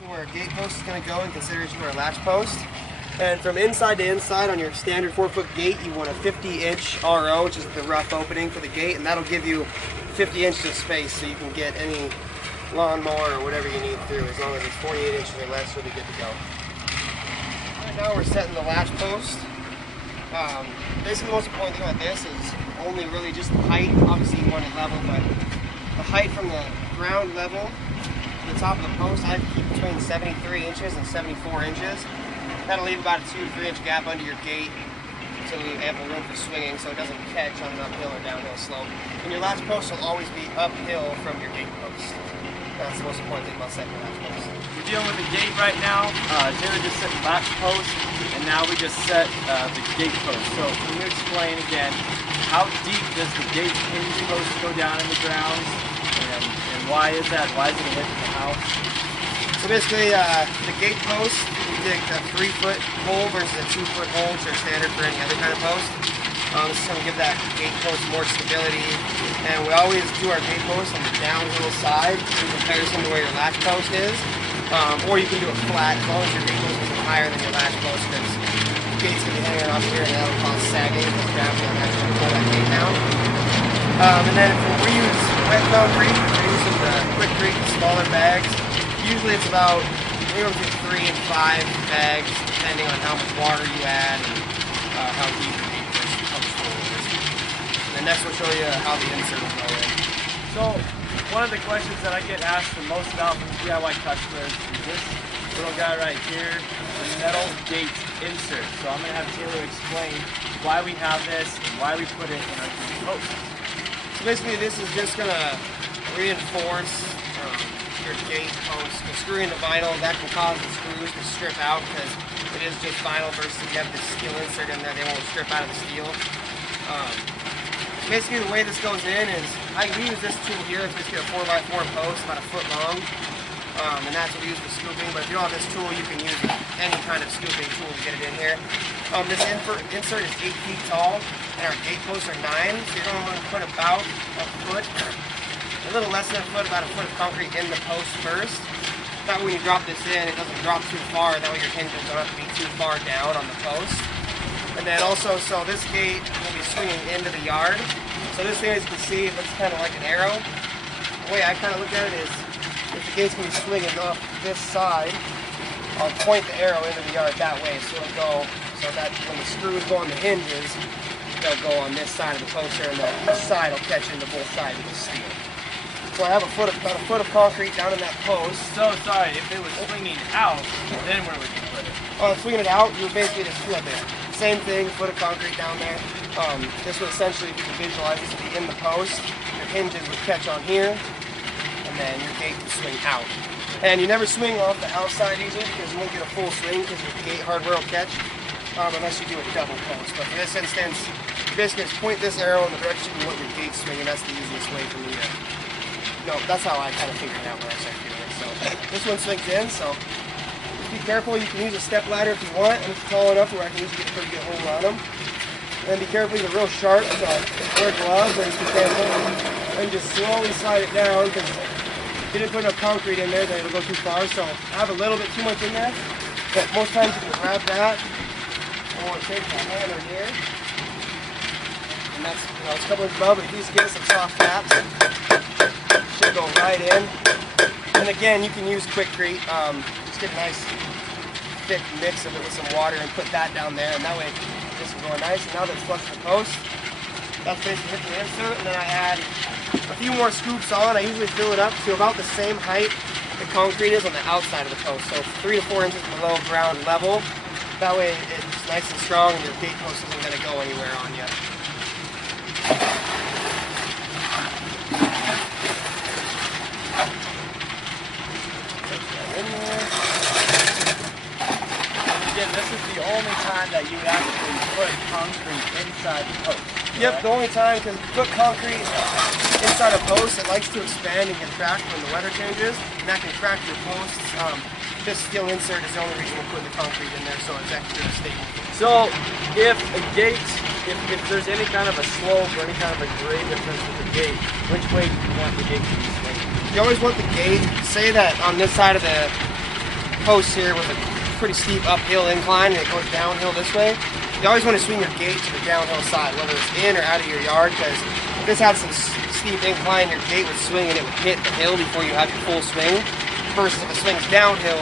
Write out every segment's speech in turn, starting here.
is where a gate post is going to go in consideration for a latch post. And from inside to inside on your standard 4-foot gate, you want a 50-inch RO, which is the rough opening for the gate, and that'll give you 50 inches of space so you can get any lawnmower or whatever you need through. As long as it's 48 inches or less, you'll be good to go. Right now we're setting the latch post. Basically the most important thing about this is only really just the height. Obviously you want it level, but the height from the ground level to the top of the post, I keep between 73 inches and 74 inches. That'll leave about a 2 to 3 inch gap under your gate so you have ample room for swinging so it doesn't catch on an uphill or downhill slope. And your latch post will always be uphill from your gate post. That's the most important thing about setting your latch post. We're dealing with the gate right now. Taylor just set the latch post, and now we just set the gate post. So can you explain again, how deep does the gate hinge post go down in the ground, and why is that? Why is it a hit in the house? So basically, the gate post, we dig a 3-foot hole versus a 2-foot hole, which are standard for any other kind of post. This is going to give that gate post more stability. And we always do our gate post on the downhill side in comparison to where your latch post is. Or you can do it flat as long as your gate post is higher than your latch post, because the gate's going to be hanging off here and that'll cause sagging because gravity will actually pull that gate down. And then if we use wet concrete, we're using the Quikrete smaller bags. Usually it's about anywhere between 3 and 5 bags, depending on how much water you add and how deep your gate post becomes full. And then next we'll show you how the insert will go in. So one of the questions that I get asked the most about from DIY customers is this little guy right here, the metal gate insert. So I'm going to have Taylor explain why we have this and why we put it in our gate post. So basically this is just going to reinforce your gate post. The screwing the vinyl, that can cause the screws to strip out because it is just vinyl versus if you have this steel insert in there, they won't strip out of the steel. Basically the way this goes in is, we use this tool here. It's basically a 4x4 post, about 1 foot long, and that's what we use for scooping. But if you don't have this tool, you can use any kind of scooping tool to get it in here. This insert is 8 feet tall, and our gate posts are 9, so you're going to want to put about a foot, a little less than a foot, about a foot of concrete in the post first. That way when you drop this in, it doesn't drop too far, that way your hinges don't have to be too far down on the post. And then also, so this gate will be swinging into the yard. So this thing, as you can see, it looks kind of like an arrow. The way I kind of look at it is, if the gate's going to be swinging off this side, I'll point the arrow into the yard that way, so it'll go, so that when the screws go on the hinges, they'll go on this side of the post here, and each side will catch into both sides of the steel. So I have about a foot of concrete down in that post. So sorry, if it was swinging out, then where would you put it? Swinging it out, you would basically just flip it. Same thing, foot of concrete down there. This would essentially, if you can visualize, this would be in the post. Your hinges would catch on here, and then your gate would swing out. And you never swing off the outside usually because you won't get a full swing because your gate hardware will catch, unless you do a double post. But for this instance, you basically just point this arrow in the direction you want your gate swinging. That's the easiest way for me to, that's how I kind of figured it out when I started doing it. So this one swings in, so be careful. You can use a step ladder if you want, and it's tall enough where I can usually get a pretty good hold on them. And then be careful, these are real sharp, so wear gloves and be careful. And just slowly slide it down, because if you didn't put enough concrete in there, then it'll go too far. So I have a little bit too much in there, but most times you can grab that. I want to take the hammer here, and that's, it's a couple inches above, but if you just give it some soft taps, it should go right in. And again, you can use Quikrete. Just get a nice thick mix of it with some water and put that down there, and that way this will go nice. And now that it's flush to the post, that's basically hit the insert, and then I add a few more scoops on. I usually fill it up to about the same height the concrete is on the outside of the post, so 3 to 4 inches below ground level. That way it's nice and strong, and your gate post isn't going to go anywhere on you. This is the only time that you actually put concrete inside the post. Yep, the only time, because if you put concrete inside a post, it likes to expand and contract when the weather changes, and that can crack your posts. This steel insert is the only reason we're putting the concrete in there, so it's extra stable. So, if a gate, if there's any kind of a slope or any kind of a grade difference with the gate, which way do you want the gate to be swinging? You always want the gate, say that on this side of the post here with a pretty steep uphill incline and it goes downhill this way, you always want to swing your gate to the downhill side, whether it's in or out of your yard, because if this had some steep incline, your gate would swing and it would hit the hill before you have your full swing. Versus if it swings downhill,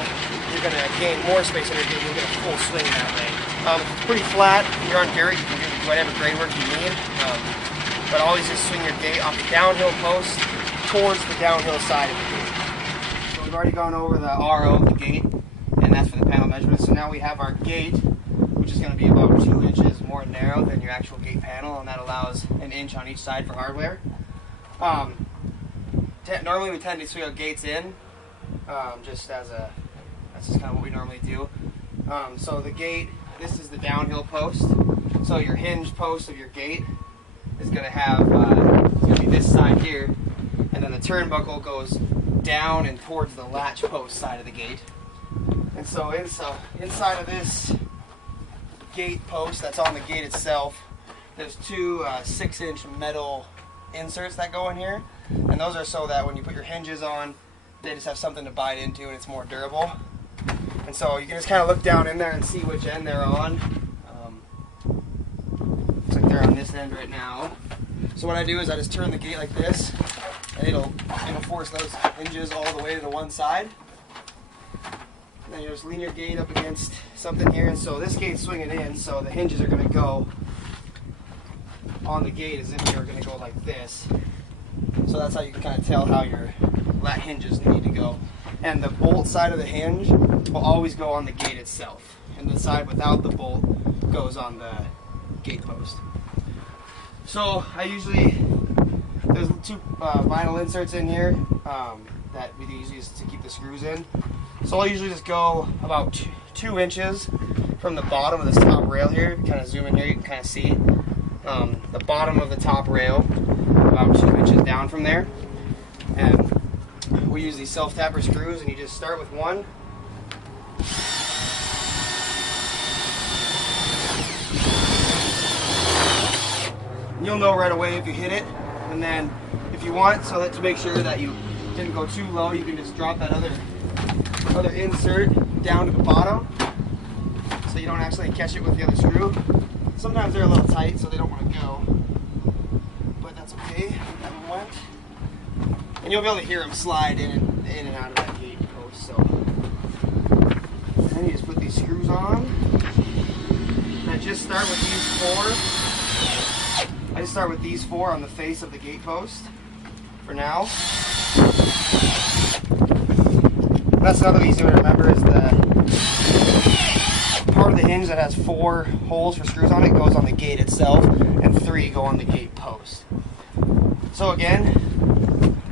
you're going to gain more space in your gate, you'll get a full swing that way. If it's pretty flat, you're on dirt, you can do whatever grade work you need, but always just swing your gate off the downhill post towards the downhill side of the gate. So we've already gone over the RO of the gate, and that's for the panel measurement. So now we have our gate, which is going to be about 2 inches more narrow than your actual gate panel, and that allows an inch on each side for hardware. Normally we tend to swing our gates in, that's just kind of what we normally do. So the gate, this is the downhill post. So your hinge post of your gate is going to have, it's going to be this side here, and then the turnbuckle goes down and towards the latch post side of the gate. And so inside of this gate post that's on the gate itself, there's two 6-inch metal inserts that go in here, and those are so that when you put your hinges on, they just have something to bite into and it's more durable. And so you can just kind of look down in there and see which end they're on. Looks like they're on this end right now. So what I do is I just turn the gate like this, and it'll force those hinges all the way to the one side. And then you just lean your gate up against something here, and so this gate's swinging in, so the hinges are going to go on the gate as if they were going to go like this. So that's how you can kind of tell how your lat hinges need to go. And the bolt side of the hinge will always go on the gate itself, and the side without the bolt goes on the gate post. So there's two vinyl inserts in here that we use to keep the screws in. So I'll usually just go about 2 inches from the bottom of this top rail here. If you kind of zoom in here, you can kind of see the bottom of the top rail, about 2 inches down from there. And we use these self-tapper screws, and you just start with one. You'll know right away if you hit it, and then if you want, so that to make sure that you didn't go too low, you can just drop that other insert down to the bottom, so you don't actually catch it with the other screw. Sometimes they're a little tight, so they don't want to go, but that's okay. That one went, and you'll be able to hear them slide in and out of that gate post. So then you just put these screws on. And I just start with these four. I just start with these four on the face of the gate post for now. That's another easy way to remember is the part of the hinge that has 4 holes for screws on it goes on the gate itself, and 3 go on the gate post. So again,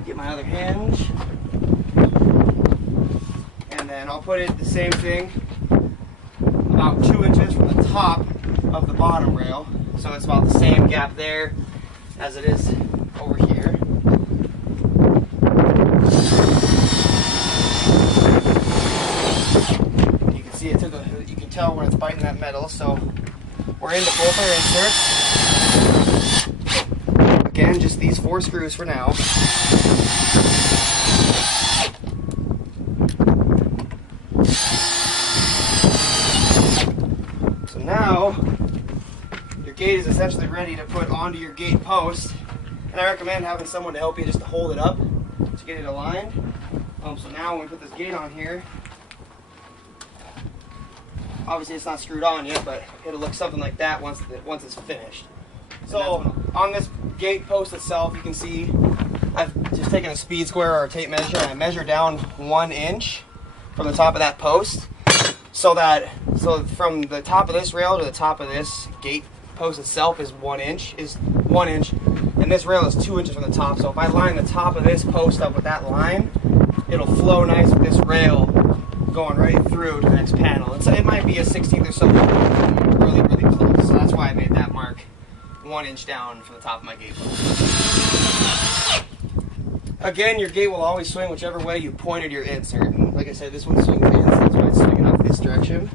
get my other hinge, and then I'll put it the same thing about 2 inches from the top of the bottom rail. So it's about the same gap there as it is over here. You can see you can tell when it's biting that metal. So we're into both our inserts. Again, just these 4 screws for now. So now gate is essentially ready to put onto your gate post, and I recommend having someone to help you just to hold it up to get it aligned. So now when we put this gate on here, obviously it's not screwed on yet, but it'll look something like that once it's finished. So on this gate post itself, you can see I've just taken a speed square or a tape measure, and I measure down 1 inch from the top of that post, so from the top of this rail to the top of this gate post itself is 1 inch, and this rail is 2 inches from the top. So if I line the top of this post up with that line, it'll flow nice with this rail going right through to the next panel. And so it might be a 16th or so, really, really close. So that's why I made that mark 1 inch down from the top of my gate post. Again, your gate will always swing whichever way you pointed your insert. And like I said, this one swings in, so that's why it's swinging off this direction.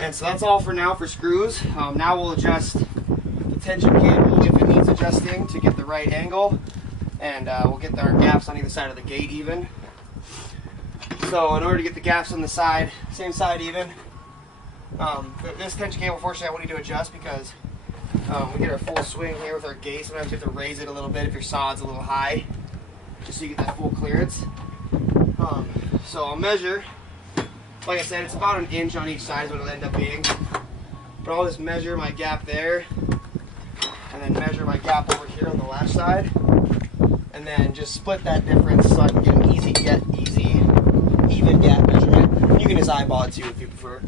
And so that's all for now for screws. Now we'll adjust the tension cable if it needs adjusting to get the right angle, and we'll get our gaps on either side of the gate even. So in order to get the gaps on the side, same side even, this tension cable, fortunately, I won't need to adjust because we get our full swing here with our gate. Sometimes you have to raise it a little bit if your saw's a little high, just so you get that full clearance. So I'll measure. Like I said, it's about 1 inch on each side is what it'll end up being. But I'll just measure my gap there, and then measure my gap over here on the latch side, and then just split that difference so I can get an even gap measurement. You can just eyeball it too if you prefer.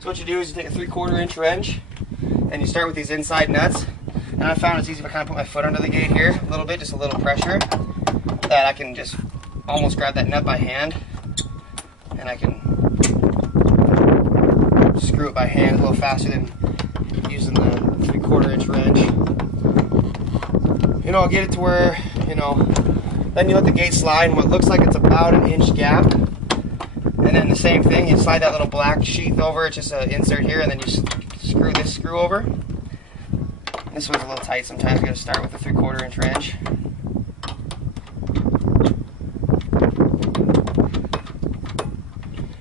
So what you do is you take a 3/4 inch wrench, and you start with these inside nuts. And I found it's easy if I kind of put my foot under the gate here a little bit, just a little pressure, that I can just almost grab that nut by hand, and I can screw it by hand a little faster than using the 3/4 inch wrench. You know, I'll get it to where, you know, then you let the gate slide, and what looks like it's about 1 inch gap. And then the same thing, you slide that little black sheath over, it's just an insert here, and then you screw this screw over. This one's a little tight sometimes, you gotta start with a 3/4 inch wrench.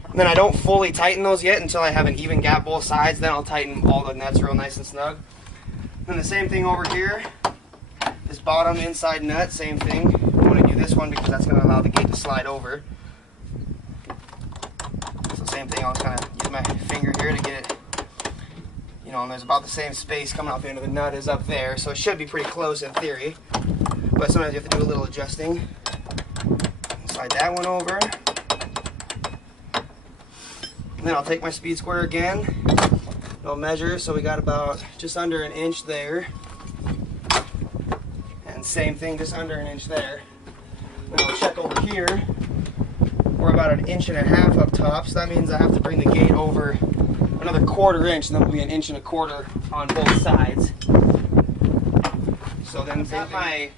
And then I don't fully tighten those yet until I have an even gap both sides. Then I'll tighten all the nuts real nice and snug. Then the same thing over here. This bottom inside nut, same thing. I want to do this one because that's going to allow the gate to slide over. So same thing, I'll kind of use my finger here to get it. You know, and there's about the same space coming off the end of the nut as up there. So it should be pretty close in theory. But sometimes you have to do a little adjusting. Slide that one over. Then I'll take my speed square again, and I'll measure, so we got about just under 1 inch there, and same thing, just under 1 inch there. Then I'll check over here, we're about 1.5 inches up top, so that means I have to bring the gate over another 1/4 inch, and then it'll be 1.25 inches on both sides. So then I've got my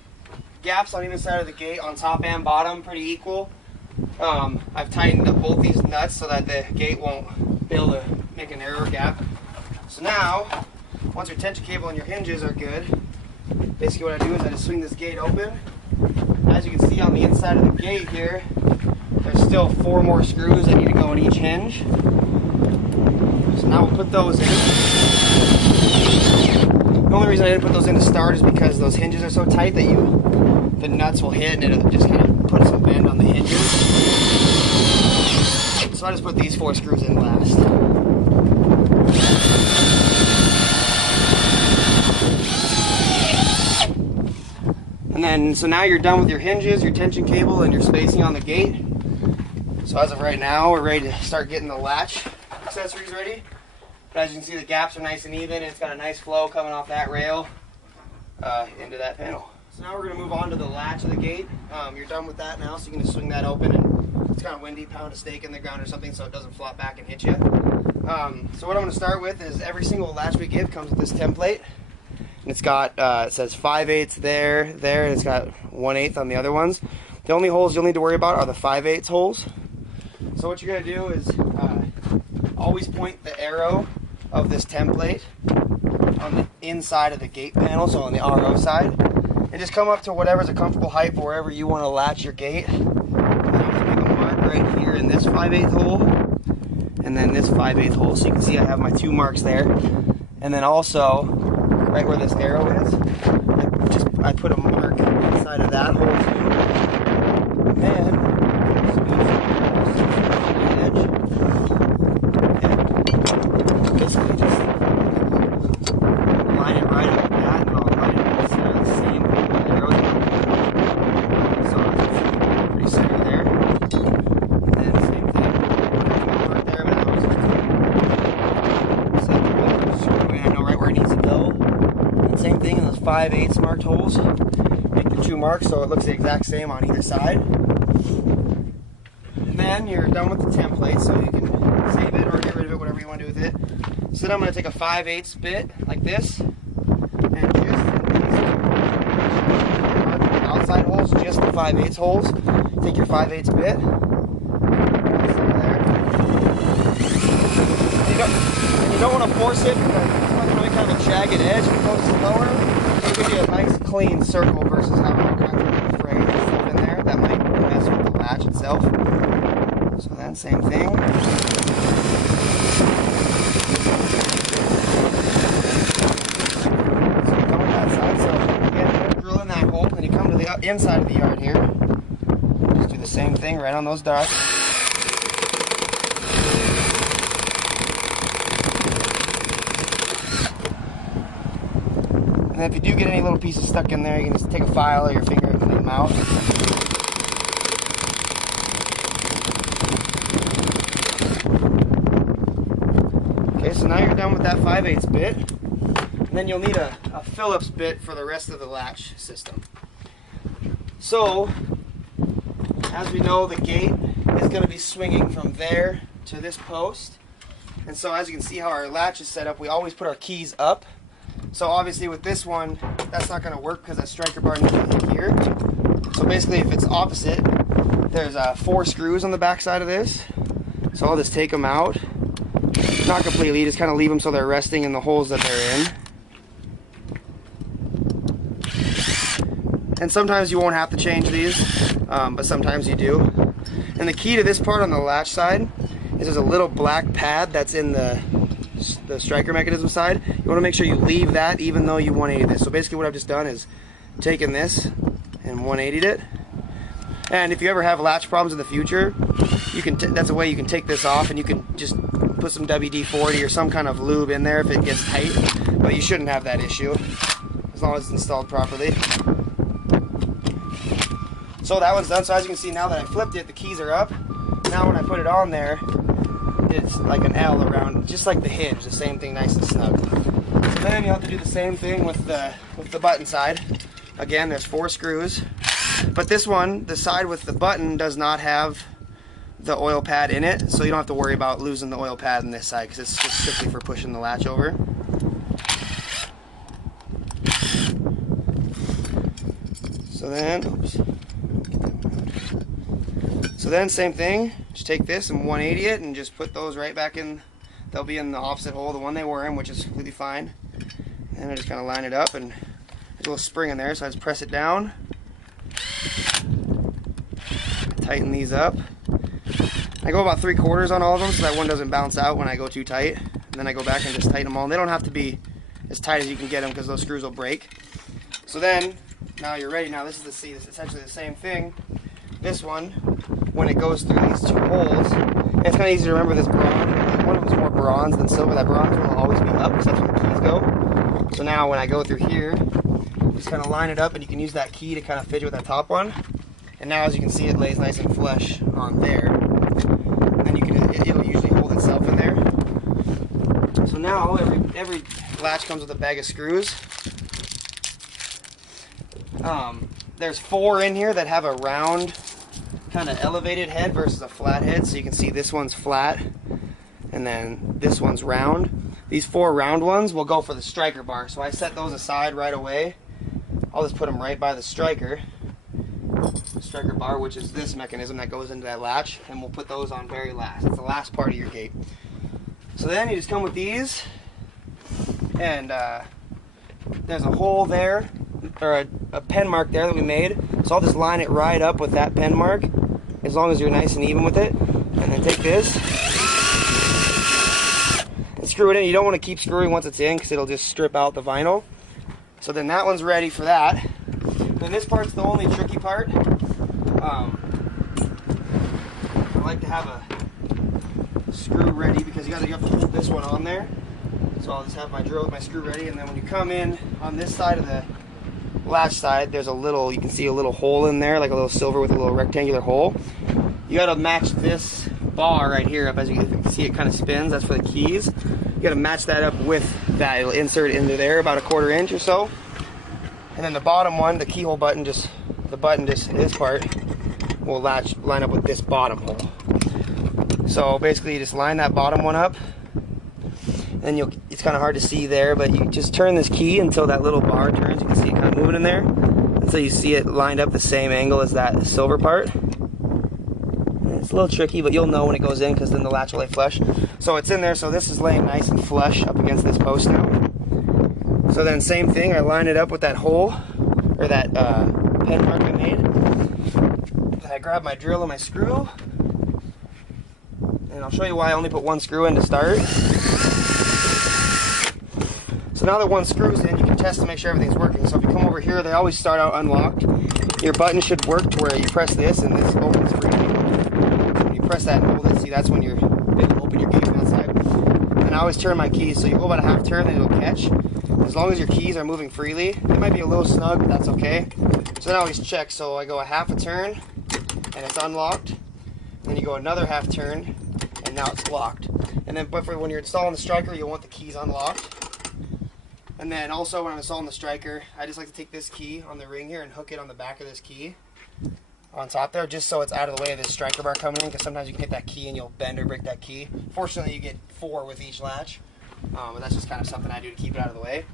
gaps on either side of the gate on top and bottom pretty equal. I've tightened up both these nuts so that the gate won't be able to make a narrower gap. So now, once your tension cable and your hinges are good, basically what I do is I just swing this gate open. As you can see on the inside of the gate here, there's still 4 more screws that need to go in each hinge. So now we'll put those in. The only reason I didn't put those in to start is because those hinges are so tight that the nuts will hit and it'll just kind of put some bend on the hinges. So I just put these 4 screws in last. And then, so now you're done with your hinges, your tension cable, and your spacing on the gate. So as of right now, we're ready to start getting the latch accessories ready. But as you can see, the gaps are nice and even, and it's got a nice flow coming off that rail into that panel. So now we're going to move on to the latch of the gate. You're done with that now, so you can just swing that open, and it's kind of windy, pound a stake in the ground or something so it doesn't flop back and hit you. So what I'm going to start with is every single latch we give comes with this template. And it's got, it says 5/8 there, and it's got 1/8 on the other ones. The only holes you'll need to worry about are the 5/8 holes. So what you're going to do is always point the arrow of this template on the inside of the gate panel, so on the RO side. And just come up to whatever's a comfortable height for wherever you want to latch your gate. And then I'm going to make a mark right here in this 5/8 hole, and then this 5/8 hole. So you can see I have my 2 marks there. And then also, right where this arrow is, I put a mark inside of that hole too. And then, basically just line it right up like that, and I'll line it with the same arrow. So it's pretty center there. And then same thing, right there, but I was just screwing, I know right where it needs to go. And same thing in those 5/8 marked holes. Make the 2 marks so it looks the exact same on either side. And then you're done with the template, so you can save it or get rid of it, whatever you want to do with it. So then I'm going to take a 5/8 bit like this, and just the outside holes, just the 5/8 holes. Take your 5/8 bit, there, You don't want to force it because it's going to make kind of a jagged edge if it goes slower. It'll give you a nice clean circle versus having all kinds of fray in there that might mess with the latch itself. So then same thing. So you come on that side. So again, you're drilling that hole, and you come to the inside of the yard here. Just do the same thing right on those dots. And if you do get any little pieces stuck in there, you can just take a file or your finger and clean them out. Okay, so now you're done with that 5/8 bit. And then you'll need a Phillips bit for the rest of the latch system. So, as we know, the gate is going to be swinging from there to this post. And so as you can see how our latch is set up, we always put our keys up. So obviously with this one, that's not going to work because that striker bar needs to hit here. So basically if it's opposite, there's 4 screws on the back side of this. So I'll just take them out. Not completely, just kind of leave them so they're resting in the holes that they're in. And sometimes you won't have to change these, but sometimes you do. And the key to this part on the latch side is there's a little black pad that's in the striker mechanism side. You want to make sure you leave that even though you 180 this. So basically what I've just done is taken this and 180'd it. And if you ever have latch problems in the future, you can that's a way you can take this off, and you can just put some WD-40 or some kind of lube in there if it gets tight. But you shouldn't have that issue as long as it's installed properly. So that one's done. So as you can see, now that I flipped it, the keys are up. Now when I put it on there, it's like an L around, just like the hinge, the same thing, nice and snug. So then you have to do the same thing with the button side. Again, there's 4 screws, but this one, the side with the button, does not have the oil pad in it, so you don't have to worry about losing the oil pad on this side because it's just strictly for pushing the latch over. So then, oops. So then same thing, just take this and 180 it and just put those right back in. They'll be in the opposite hole, the one they were in, which is completely fine. And I just kind of line it up, and there's a little spring in there, so I just press it down. Tighten these up. I go about 3/4 on all of them so that one doesn't bounce out when I go too tight. And then I go back and just tighten them all. And they don't have to be as tight as you can get them because those screws will break. So then, now you're ready. Now this is essentially the same thing. This one, when it goes through these 2 holes, and it's kind of easy to remember this bronze. One of them is more bronze than silver. That bronze one will always be up because that's where the keys go. So now when I go through here, just kind of line it up, and you can use that key to kind of fidget with that top one. And now as you can see, it lays nice and flush on there. And then you can, it'll usually hold itself in there. So now every latch comes with a bag of screws. There's 4 in here that have a round, kind of elevated head versus a flat head. So you can see this one's flat, and then this one's round. These 4 round ones will go for the striker bar. So I set those aside right away. I'll just put them right by the striker bar, which is this mechanism that goes into that latch, and we'll put those on very last. It's the last part of your gate. So then you just come with these, and there's a hole there, or a pen mark there that we made. So I'll just line it right up with that pen mark, as long as you're nice and even with it. And then take this and screw it in. You don't want to keep screwing once it's in because it'll just strip out the vinyl. So then that one's ready for that. Then this part's the only tricky part. I like to have a screw ready because you have to hold this one on there. So I'll just have my drill with my screw ready, and then when you come in on this side of the latch side, there's a little, you can see a little hole in there, like a little silver with a little rectangular hole. You gotta match this bar right here up, as you can see it kind of spins, that's for the keys. You gotta match that up with that. It'll insert into there about 1/4 inch or so. And then the bottom one, the keyhole button, this part will line up with this bottom hole. So basically you just line that bottom one up, and it's kind of hard to see there, but you just turn this key until that little bar turns. You can see it kind of moving in there, until you see it lined up the same angle as that silver part. And It's a little tricky, but you'll know when it goes in because then the latch will lay flush. So it's in there, so this is laying nice and flush up against this post now. So then same thing, I line it up with that hole, or that pen mark I made. Then I grab my drill and my screw, and I'll show you why I only put one screw in to start. So now that one screw's in, you can test to make sure everything's working. So if you come over here, they always start out unlocked. Your button should work to where you press this and this opens freely. When you press that and hold it, see, that's when you're able to open your gate from that side. And I always turn my keys, so you go about a half turn and it'll catch. As long as your keys are moving freely, it might be a little snug, but that's okay. So then I always check, so I go a half a turn and it's unlocked. Then you go another half turn and now it's locked. And then but for when you're installing the striker, you'll want the keys unlocked. And then also when I'm installing the striker, I just like to take this key on the ring here and hook it on the back of this key on top there, just so it's out of the way of this striker bar coming in, because sometimes you can hit that key and you'll bend or break that key. Fortunately, you get 4 with each latch, but that's just kind of something I do to keep it out of the way.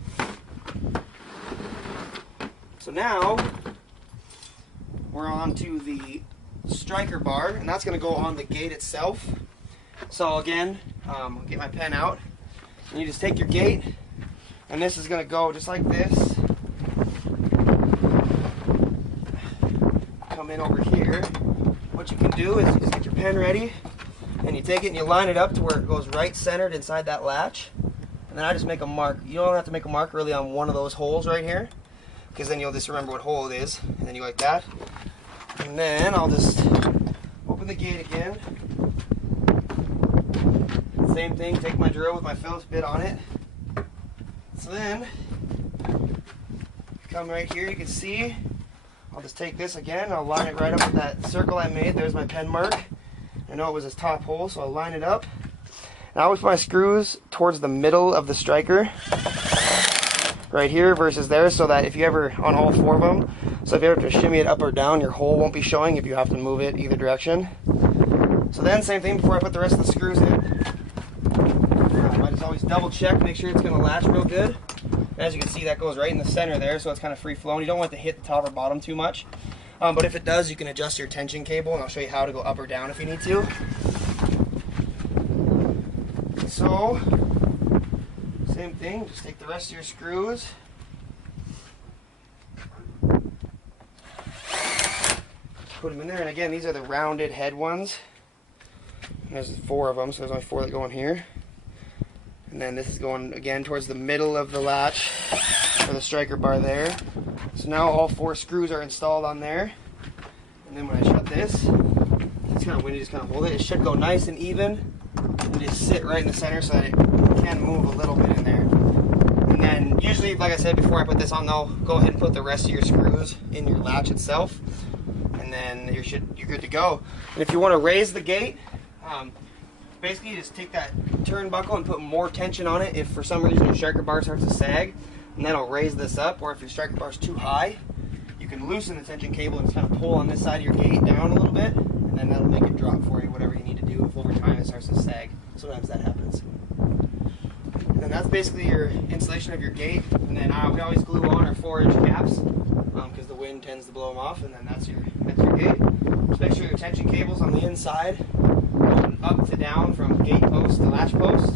So now we're on to the striker bar, and that's going to go on the gate itself. So again, I'll get my pen out, and you just take your gate, and this is going to go just like this. Come in over here. What you can do is you just get your pen ready, and you take it and you line it up to where it goes right centered inside that latch. And then I just make a mark. You don't have to make a mark really on one of those holes right here, because then you'll just remember what hole it is, and then you go like that. And then I'll just open the gate again. Same thing, take my drill with my Phillips bit on it. So then, come right here, you can see, I'll just take this again, I'll line it right up with that circle I made. There's my pen mark. I know it was this top hole, so I'll line it up. And I always put my screws towards the middle of the striker, right here versus there, so that if you ever, on all 4 of them, so if you ever have to shimmy it up or down, your hole won't be showing if you have to move it either direction. So then, same thing before I put the rest of the screws in. I just always double check, make sure it's going to latch real good. And as you can see, that goes right in the center there, so it's kind of free flowing. You don't want it to hit the top or bottom too much. But if it does, you can adjust your tension cable, and I'll show you how to go up or down if you need to. So, same thing, just take the rest of your screws. Put them in there, and again, these are the rounded head ones. There's 4 of them, so there's only 4 that go in here. And then this is going again towards the middle of the latch for the striker bar there. So now all 4 screws are installed on there. And then when I shut this, it's kind of windy, just kind of hold it. It should go nice and even and just sit right in the center so that it can move a little bit in there. And then usually, like I said before I put this on though, go ahead and put the rest of your screws in your latch itself. And then you're good to go. And if you want to raise the gate, basically you just take that turnbuckle and put more tension on it if for some reason your striker bar starts to sag, and that'll raise this up. Or if your striker bar is too high, you can loosen the tension cable and just kind of pull on this side of your gate down a little bit, and then that'll make it drop for you, whatever you need to do if over time it starts to sag. Sometimes that happens. And then that's basically your installation of your gate. And then we always glue on our 4-inch caps because the wind tends to blow them off, and then that's your gate. Just make sure your tension cable's on the inside, going up to down from gate post to latch post.